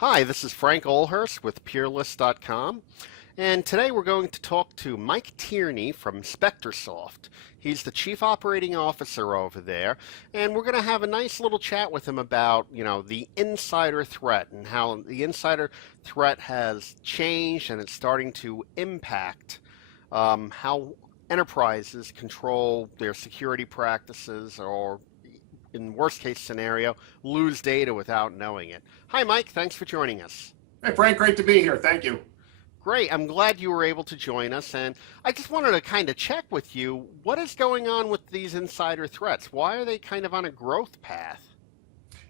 Hi, this is Frank Olhurst with Peerlyst.com, and today we're going to talk to Mike Tierney from SpectorSoft. He's the Chief Operating Officer over there, and we're going to have a nice little chat with him about, the insider threat and how the insider threat has changed and it's starting to impact how enterprises control their security practices or in worst case scenario, lose data without knowing it. Hi, Mike. Thanks for joining us. Hey, Frank. Great to be here. Thank you. Great. I'm glad you were able to join us. And I just wanted to kind of check with you, what is going on with these insider threats? Why are they kind of on a growth path?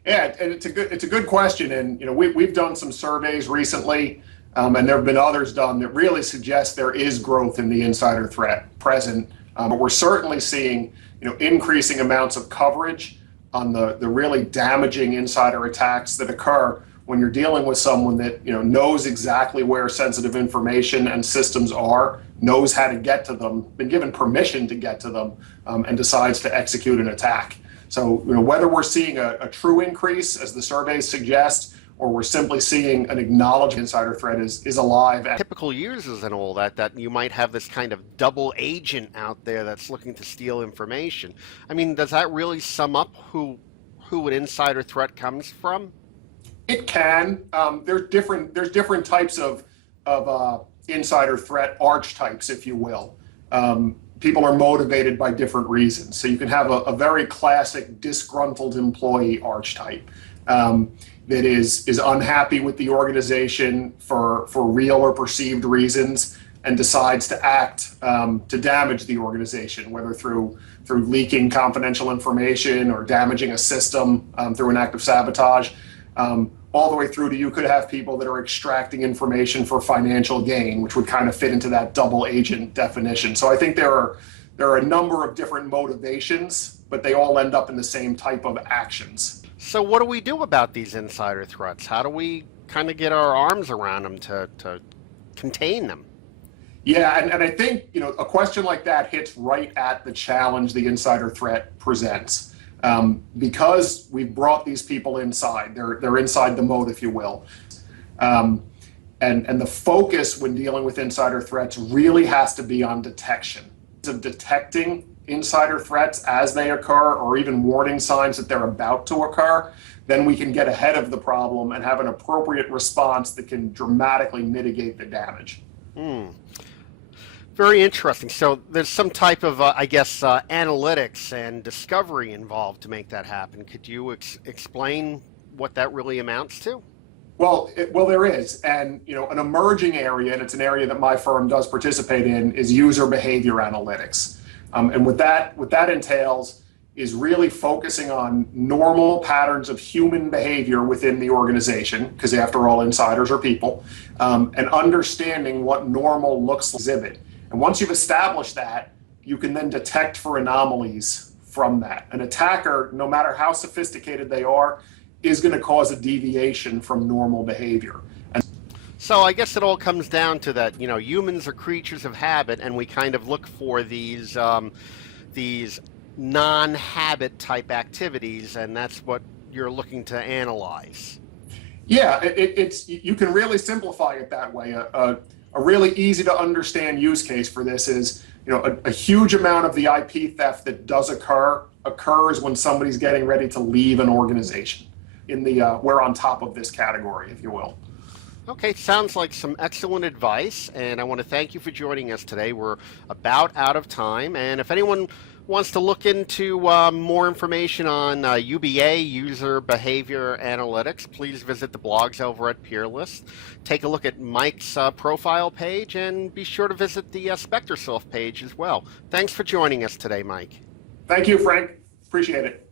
Yeah, and it's a good question. And we've done some surveys recently, and there have been others done that really suggest there is growth in the insider threat present. But we're certainly seeing increasing amounts of coverage on the really damaging insider attacks that occur when you're dealing with someone that knows exactly where sensitive information and systems are, knows how to get to them, been given permission to get to them, and decides to execute an attack. So whether we're seeing a true increase, as the surveys suggest, or we're simply seeing an acknowledged insider threat is alive. Typical users and all that you might have this kind of double agent out there that's looking to steal information. I mean, does that really sum up who an insider threat comes from? It can. There's different types of insider threat archetypes, if you will. People are motivated by different reasons. So you can have a very classic disgruntled employee archetype. That is unhappy with the organization for real or perceived reasons and decides to act to damage the organization, whether through leaking confidential information or damaging a system through an act of sabotage, all the way through to you could have people that are extracting information for financial gain, which would kind of fit into that double agent definition. So I think there are a number of different motivations, but they all end up in the same type of actions. So what do we do about these insider threats? How do we kind of get our arms around them to contain them? Yeah, and I think a question like that hits right at the challenge the insider threat presents. Because we've brought these people inside, they're inside the moat, if you will. And the focus when dealing with insider threats really has to be on detection. Of detecting insider threats as they occur, or even warning signs that they're about to occur, then we can get ahead of the problem and have an appropriate response that can dramatically mitigate the damage. Very interesting. So there's some type of, analytics and discovery involved to make that happen. Could you explain what that really amounts to? Well, there is, and an emerging area, and it's an area that my firm does participate in, is user behavior analytics. And what that entails is really focusing on normal patterns of human behavior within the organization, because after all, insiders are people, and understanding what normal looks like exhibit. And once you've established that, you can then detect for anomalies from that. An attacker, no matter how sophisticated they are, is going to cause a deviation from normal behavior. So I guess it all comes down to that, humans are creatures of habit, and we kind of look for these non-habit type activities, and that's what you're looking to analyze. Yeah, you can really simplify it that way. A really easy to understand use case for this is, a huge amount of the IP theft that does occurs when somebody's getting ready to leave an organization. We're on top of this category, if you will. Okay, sounds like some excellent advice, and I want to thank you for joining us today. We're about out of time, and if anyone wants to look into more information on UBA, User Behavior Analytics, please visit the blogs over at Peerlyst. Take a look at Mike's profile page, and be sure to visit the SpectorSoft page as well. Thanks for joining us today, Mike. Thank you, Frank. Appreciate it.